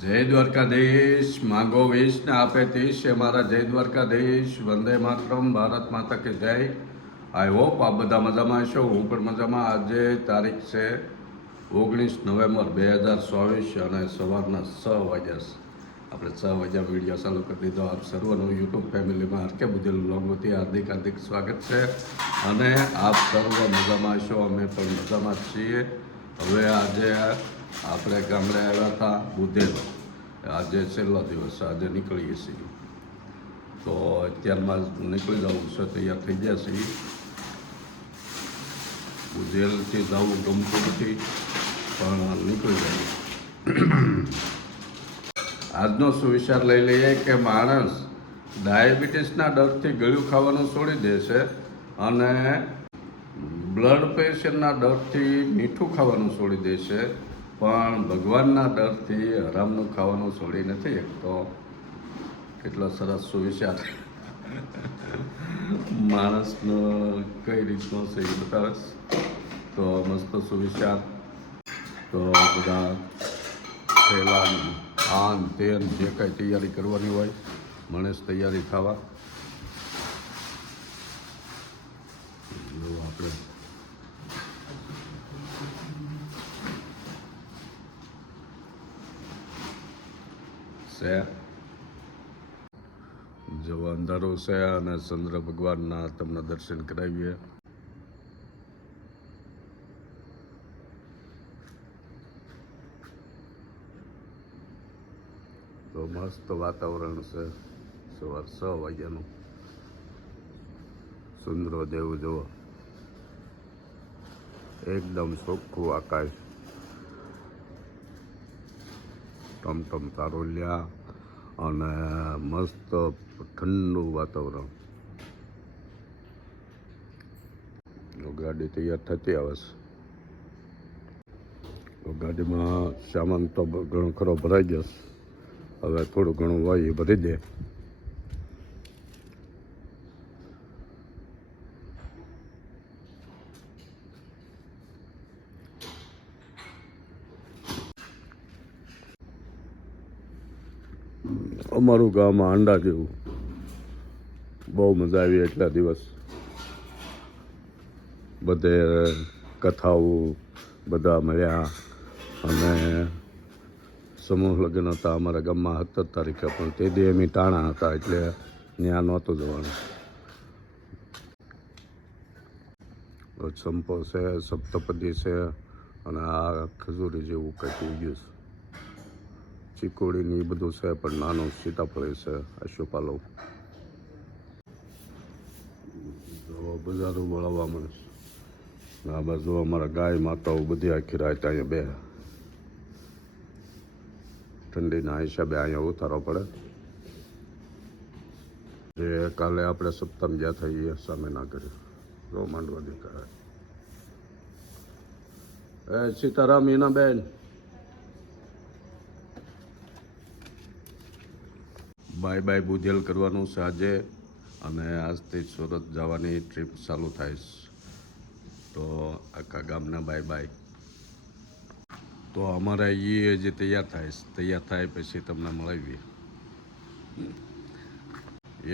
જય દ્વારકાધીશ માંગો વીસ ને આપે 30 છે મારા જય દ્વારકાધીશ વંદે માતરમ ભારત માતા કે જય આઈ હોપ આ બધા મજામાં હશો હું પણ મજામાં આજે તારીખ છે 19 નવેમ્બર 2024 અને સવારના 6 વાગ્યા આપણે 6 વાગ્યા વિડીયો ચાલુ કરી દીધો આપ સર્વનું યુટ્યુબ ફેમિલીમાં હરકે બુજેલ લોગોથી હાર્દિક હાર્દિક સ્વાગત છે અને આપ સર્વ મજામાં હશો અમે પણ મજામાં જ છીએ હવે આજે આપણે ગામડે આવ્યા હતા બુધેલ આજે છેલ્લો દિવસ આજે નીકળીએ છીએ તો અત્યારમાં નીકળી જવું છે તૈયાર થઈ ગયા છીએ બુધેલથી જવું ગમતું નથી પણ નીકળી જઈએ આજનો સુવિચાર લઈ લઈએ કે માણસ ડાયાબિટીસના ડરથી ગળ્યું ખાવાનું છોડી દે છે અને બ્લડ પ્રેશરના ડરથી મીઠું ખાવાનું છોડી દે છે પણ ભગવાનના ડરથી હરામનું ખાવાનું છોડી નથી શકતો કેટલો સરસ સુવિચાર માણસનો કઈ રીતનો છે એ બતાવે તો મસ્ત સુવિચાર તો બધા પહેલા આન તેન જે કાંઈ તૈયારી કરવાની હોય મને તૈયારી થવા આપણે છે જો અંધારું છે અને ચંદ્ર ભગવાનના તમને દર્શન કરાવીએ તો મસ્ત વાતાવરણ છે સવાર 6 વાગ્યાનું સુંદરો દેવું જુઓ એકદમ ચોખ્ખું આકાશ ટમટમ તારોલિયા અને મસ્ત ઠંડુ વાતાવરણ ગાડી તૈયાર થતી આવે છે ગાડીમાં સામાન તો ઘણો ખરો ભરાઈ ગયો હવે થોડું ઘણું હોય એ ભરી દે અમારું ગામ હાંડા જેવું બહુ મજા આવી એટલા દિવસ બધે કથાઓ બધા મળ્યા અને સમૂહ લગ્ન હતા અમારા ગામમાં 17 તારીખે પણ તે દી અમે ટાણા હતા એટલે ત્યાં નહોતું જવાનું સંપો છે સપ્તપદી છે અને આ ખજૂરી જેવું કંઈક ઉગ્યું છે ચીકોડીની બધું છે પણ નાનું સીતાફળી છે આશુપાલો બજારો વળાવવા મળે આ બાજુ અમારા ગાય માતાઓ બધી આખી રાત અહીંયા બે ઠંડીના હિસાબે અહીંયા ઉતારવો પડે જે કાલે આપણે સપ્તમ જ્યાં થઈએ સામે ના કરીએ રો માંડવા દેખાય સીતારામ મીનાબેન બાય બાય બુધેલ કરવાનું છે આજે અને આજથી સુરત જવાની ટ્રીપ ચાલુ થાય તો આખા ગામના બાય બાય તો અમારા એ જે તૈયાર થાય પછી તમને મળાવીએ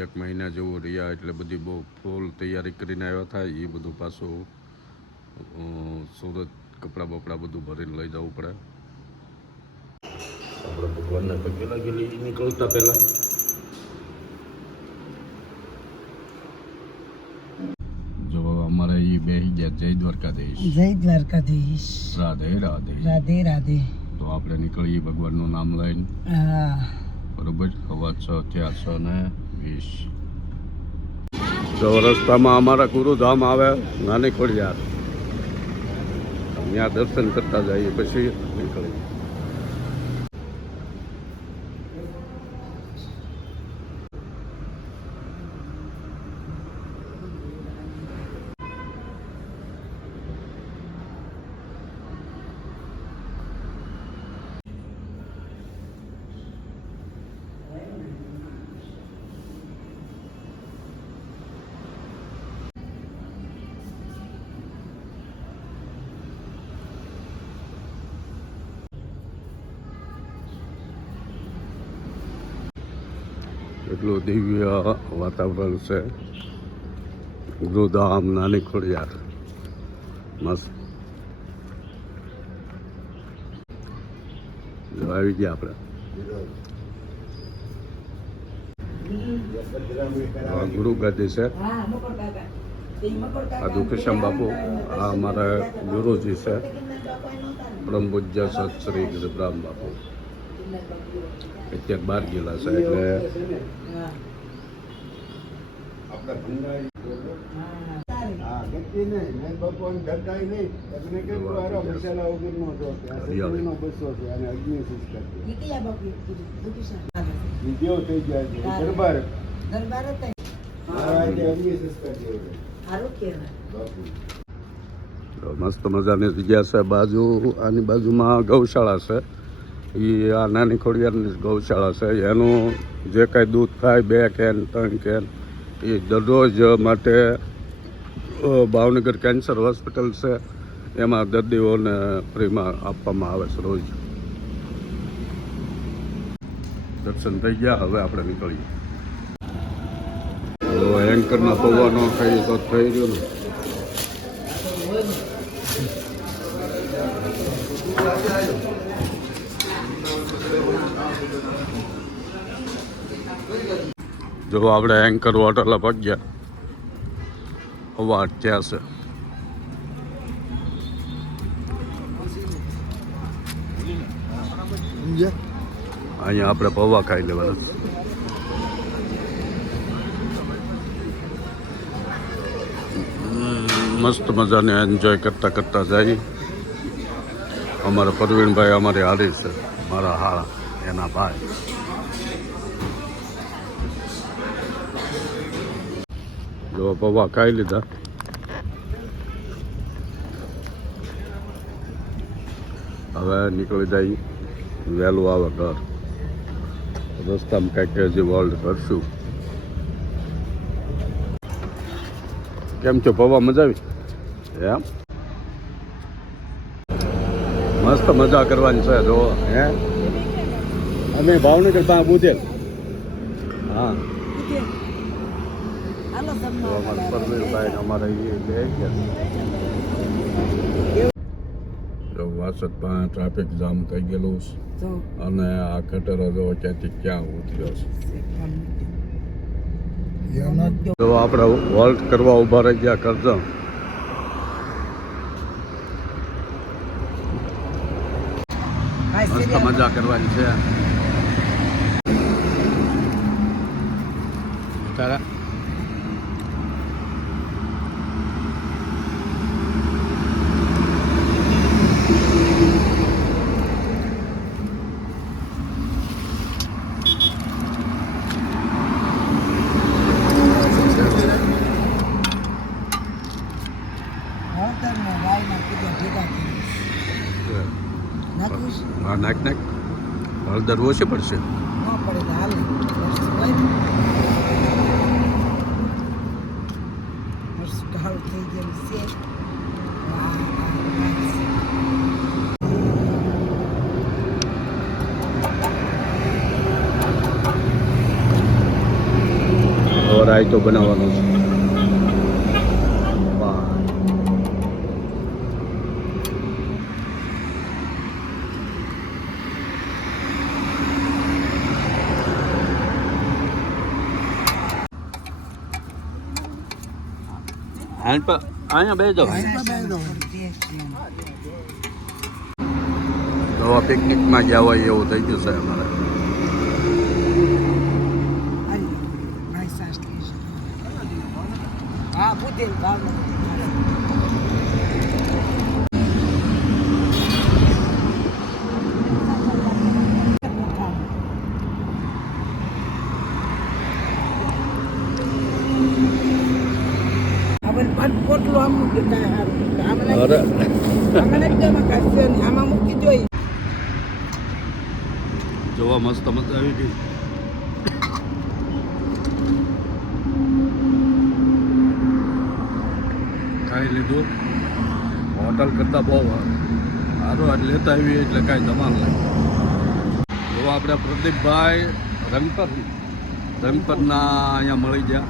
1 મહિના જેવું રહ્યા એટલે બધી બહુ ફૂલ તૈયારી કરીને આવ્યા થાય એ બધું પાછું સુરત કપડાં બપડા બધું ભરીને લઈ જવું પડે આપણે ભગવાનને પગે લાગેલી નીકળતા પહેલાં જો અમારા એ બેસી ગયા જય દ્વારકાધીશ જય દ્વારકાધીશ રાધે રાધે રાધે રાધે તો આપણે નીકળીએ ભગવાનનું નામ લઈને હા બરોબર સવા 6 થયા 6:20 જો રસ્તામાં અમારા ગુરુધામ આવે નાની ખોડિયાર ત્યાં દર્શન કરતા જઈએ પછી નીકળીએ એટલું દિવ્ય વાતાવરણ છે. ગૃહધામ નાની ખોડિયાર મસ્ત. જો આવી ગયા આપણે. આ ગુરુ ગાદી છે. આ દુખેશ્યામ બાપુ આ અમારા ગુરુજી છે. પરમ પૂજ્ય સત શ્રી ગિરિરામ બાપુ અત્યારે 12 ગયેલા છે એટલે મસ્ત મજાની જગ્યા છે. આની બાજુમાં ગૌશાળા છે. એ આ નાની ખોડિયારની ગૌશાળા છે. એનું જે કાંઈ દૂધ થાય 2 કેન 3 કેન એ દરરોજ માટે ભાવનગર કેન્સર હોસ્પિટલ છે એમાં દર્દીઓને ફ્રીમાં આપવામાં આવે છે રોજ. દર્શન થઈ ગયા. હવે આપણે નીકળીએ. તો એન્કરના પૌવાનો થઈ તો થઈ રહ્યો ને. જો આપણે એન્કર હોટલ પગ્યા. હવા ક્યાં છે? અહીંયા આપણે પૌવા ખાઈ લેવાના. મસ્ત મજાને એન્જોય કરતા કરતા જાય. અમારા પરવીણભાઈ અમારી હારી છે, મારા હાળા એના ભાઈ. જો પૌવા ખાઈ લીધા. હવે નીકળી જાય. વહેલું આવે ઘર. રસ્તામાં કંઈક હજી વર્લ્ડ કરશું. કેમ છો પૌવા? મજા આવી? એમ મસ્ત મજા કરવાની છે. જો હે અમે ભાવનગર ત્યાં બુધેલ. હા અમારા પરવીરભાઈ અમારે એ બે ગયા. વાસદ પાસે ટ્રાફિક જામ થઈ ગયેલું છે અને આ કટરો જો ક્યાંથી ક્યાં ઉતર્યો છે. તો આપણે વોલ્ટ કરવા ઊભા રહી ગયા કરજણ. મસ્ત મજા કરવાની છે. તારા નાખ નાખ. હળદર ઓછી પડશે. રાયતો બનાવવાનો છે. અહીંયા બે જાવ. તો પિકનિકમાં ગયા હોય એવું થઈ ગયું છે અમારે. જોવા મસ્ત મજા આવી ગઈ. ખાઈ લીધું. હોટલ કરતા બહુ સારું લેતા આવીએ એટલે કાંઈ જમાન લાગે. જો આપણે પ્રદીપભાઈ રંગપર રંગપરના અહીંયા મળી ગયા.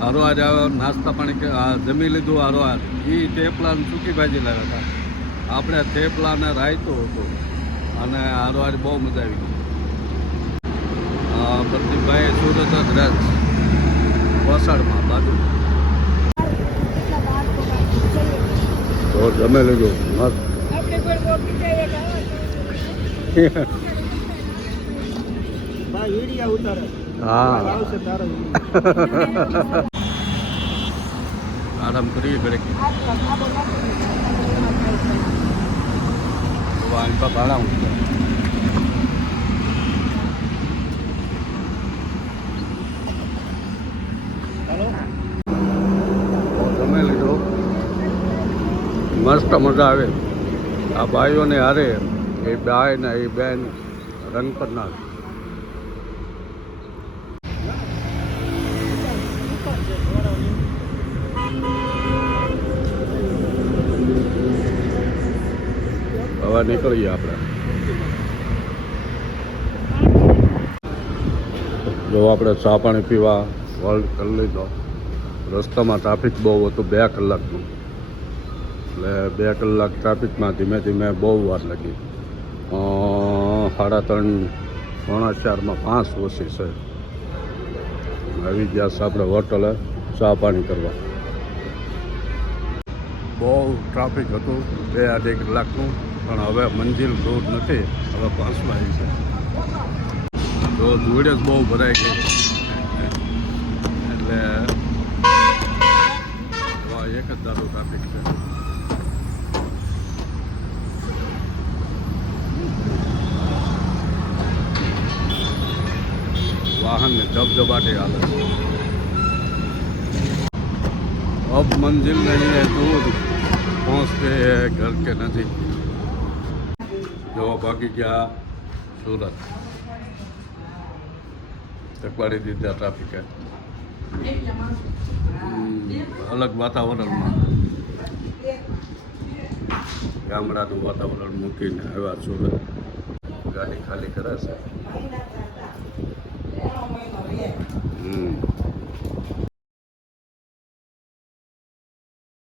હારોહાર નાસ્તા પાણી જમી લીધું હારોહાર. એ થેપલા ને સૂકી ભાજી લાવ્યા હતા. આપણે થેપલા ને રાયતો હતો અને હારોહાર બહુ મજા આવી ગઈ. પ્રદીપભાઈ સુરત જ રહે છે, વલસાડમાં બાજુ. તો જમે લીધું મસ્ત. હા આરામ કરીએ ઘડીક. ભાડા જમે લીધું મસ્ત મજા આવે. આ ભાઈઓને હારે એ ભાઈ ને એ બેન રંગ કરનાર. હવે નીકળીએ આપણે. જો આપણે ચા પાણી પીવા વર્લ્ડ કરી લીધો. રસ્તામાં ટ્રાફિક બહુ હતું 2 કલાકનું, એટલે 2 કલાક ટ્રાફિકમાં ધીમે ધીમે બહુ વાર લાગી. 3:30 પોણા 4માં 5 ઓછી છે. આવી ગયા છે આપણે હોટલે ચા પાણી કરવા. બહુ ટ્રાફિક હતું 2-2.5 કલાકનું, પણ હવે મંજિલ દૂર નથી, હવે પાસમાં આવી છે. તો ધૂળ જ બહુ ભરાઈ ગઈ, એટલે એક જ દારૂ ટ્રાફિક છે. વાહનને ધબધબાટી હાલે છે. अब मंजिल नहीं है दूर, पहुँचते हैं घर के नज़दीक. जो बाकी क्या सूरत तकवाड़ी दीदा ट्राफिक है. અલગ વાતાવરણમાં ગામડાનું વાતાવરણ મૂકીને આવ્યા સુરત. ગાડી ખાલી કરે છે.